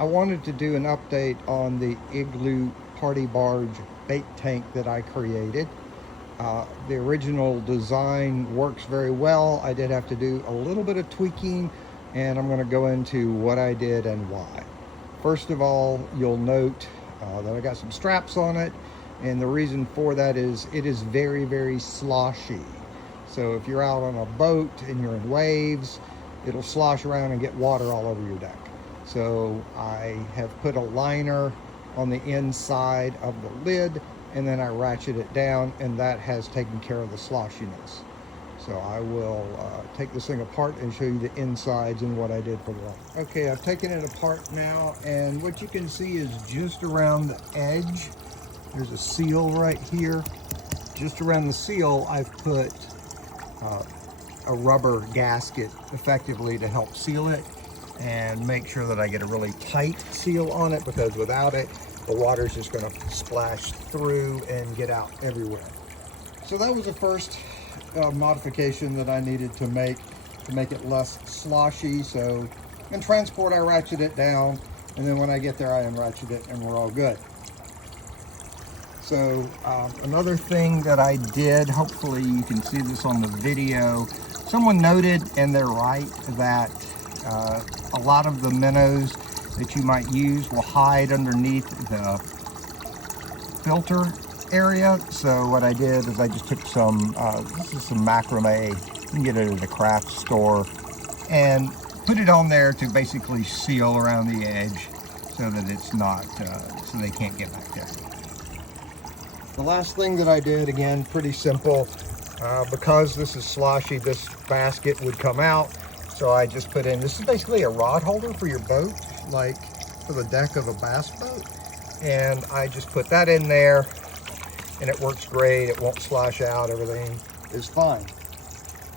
I wanted to do an update on the Igloo party barge bait tank that I created. The original design works very well. I did have to do a little bit of tweaking, and I'm going to go into what I did and why. First of all, you'll note that I got some straps on it, and the reason for that is it is very, very sloshy. So if you're out on a boat and you're in waves, it'll slosh around and get water all over your deck. So I have put a liner on the inside of the lid, and then I ratchet it down, and that has taken care of the sloshiness. So I will take this thing apart and show you the insides and what I did for the liner. Okay, I've taken it apart now, and what you can see is just around the edge, there's a seal right here. Just around the seal, I've put a rubber gasket effectively to help seal it and make sure that I get a really tight seal on it, because without it, the water's just going to splash through and get out everywhere. So that was the first modification that I needed to make it less sloshy. So in transport, I ratchet it down, and then when I get there, I unratchet it, and we're all good. So another thing that I did, hopefully you can see this on the video, someone noted, and they're right, that a lot of the minnows that you might use will hide underneath the filter area. So what I did is I just took some, this is some macrame, you can get it at a craft store, and put it on there to basically seal around the edge so that it's not, so they can't get back there. The last thing that I did, again, pretty simple, because this is sloshy, this basket would come out. So I just put in, this is basically a rod holder for your boat, like for the deck of a bass boat. And I just put that in there, and it works great. It won't slosh out, everything is fine.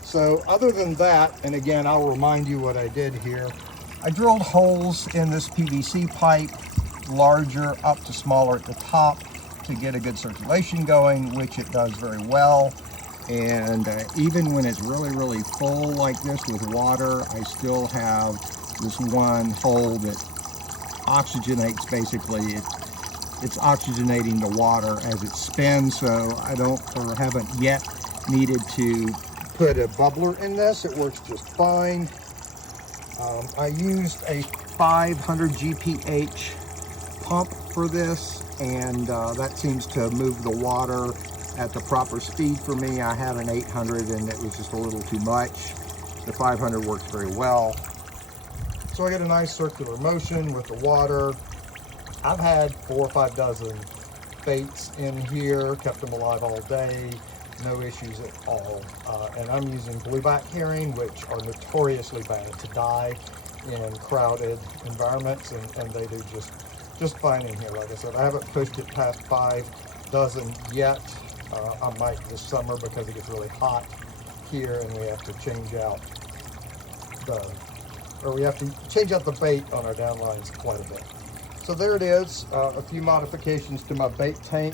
So other than that, and again, I'll remind you what I did here. I drilled holes in this PVC pipe, larger up to smaller at the top, to get a good circulation going, which it does very well. And even when it's really, really full like this with water, I still have this one hole that oxygenates, basically. It's oxygenating the water as it spins, so I don't, or haven't yet needed to put a bubbler in this. It works just fine. I used a 500 GPH pump for this, and that seems to move the water at the proper speed for me. I had an 800 and it was just a little too much. The 500 works very well. So I get a nice circular motion with the water. I've had 4 or 5 dozen baits in here, kept them alive all day, no issues at all. And I'm using blueback herring, which are notoriously bad to die in crowded environments, and they do just fine in here. Like I said, I haven't pushed it past 5 dozen yet. I might this summer, because it gets really hot here, and we have to change out the bait on our downlines quite a bit. So there it is, a few modifications to my bait tank.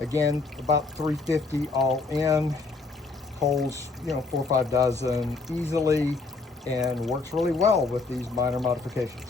Again, about 350 all in, holds 4 or 5 dozen easily, and works really well with these minor modifications.